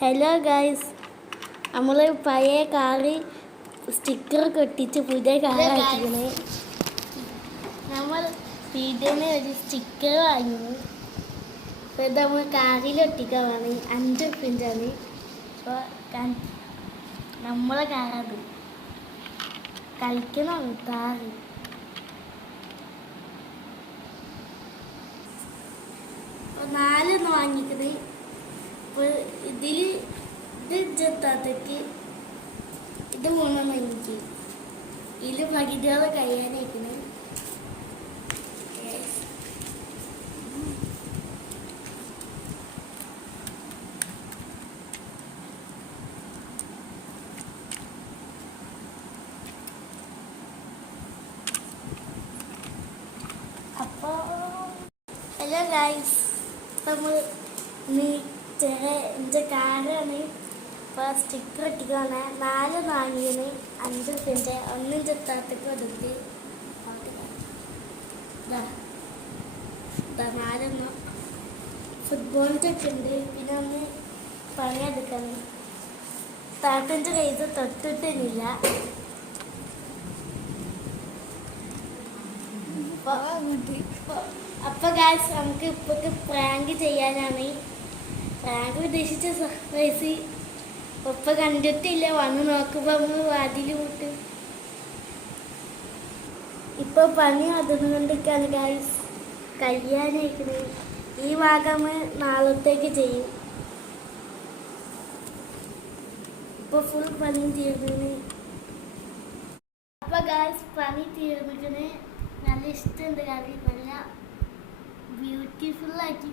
Hello guys, നമ്മൾ പഴയ car സ്റ്റിക്കറൊക്കെ ഒട്ടിച്ച് പുതിയ കാറാക്കിക്കണേ. നമ്മൾ വീടിന് ഒരു സ്റ്റിക്കർ വാങ്ങി. അപ്പോൾ ഇത് നമ്മൾ കാറിൽ ഒട്ടിക്കാൻ വാങ്ങി. 5 ഉറുപ്പിൻ്റെയാണ്. അപ്പോൾ നമ്മളെ കാറത് കളിക്കണം കാറ്. അപ്പോൾ 4 വാങ്ങിക്കുന്നത്. അപ്പോൾ ഇത് എത്താത്തേക്ക് ഇത് 3 എനിക്ക് ഇതിൽ പകുതിയോളം കഴിയാനായിരിക്കുന്നത്. അപ്പോൾ ഹലോ ഗൈസ്, അപ്പോൾ നമ്മൾ എൻ്റെ കാറാണ്. ഇപ്പോൾ സ്റ്റിക്കർ ഒട്ടിക്കാണ്. 4 വാങ്ങിയതിന് 5 ഉറുപ്പിൻ്റെ 1 ചെത്താത്തേക്ക് എടുത്ത് 4 ഫുട്ബോളിൻ്റെ ഒക്കെ ഉണ്ട്. പിന്നെ ഒന്ന് പണിയെടുക്കണം. താത്തൻ്റെ കയ്യിൽ തൊട്ടിട്ടില്ല. അപ്പോൾ ഗായ്സ്, നമുക്ക് ഇപ്പോഴത്തെ പ്രാങ്ക് ചെയ്യാനാണ്. പ്രാങ്ക് ഉദ്ദേശിച്ച സർപ്രൈസ് ഇപ്പം കണ്ടിട്ടില്ല. വന്ന് നോക്കുമ്പോൾ നമ്മൾ വാതിൽ കൂട്ടും. ഇപ്പോൾ പണി അതുകൊണ്ടിരിക്കുകയാണ് ഗായ്സ്. കഴിയാനായിരിക്കുന്നത്. ഈ ഭാഗം നാളത്തേക്ക് ചെയ്യും. ഇപ്പോൾ ഫുൾ പണി തീർന്നു. അപ്പോൾ ഗായ്സ്, പണി തീർന്നിരിക്കുന്നത്. നല്ല ഇഷ്ടമുണ്ട് കറി. നല്ല ബ്യൂട്ടിഫുള്ളായിട്ട്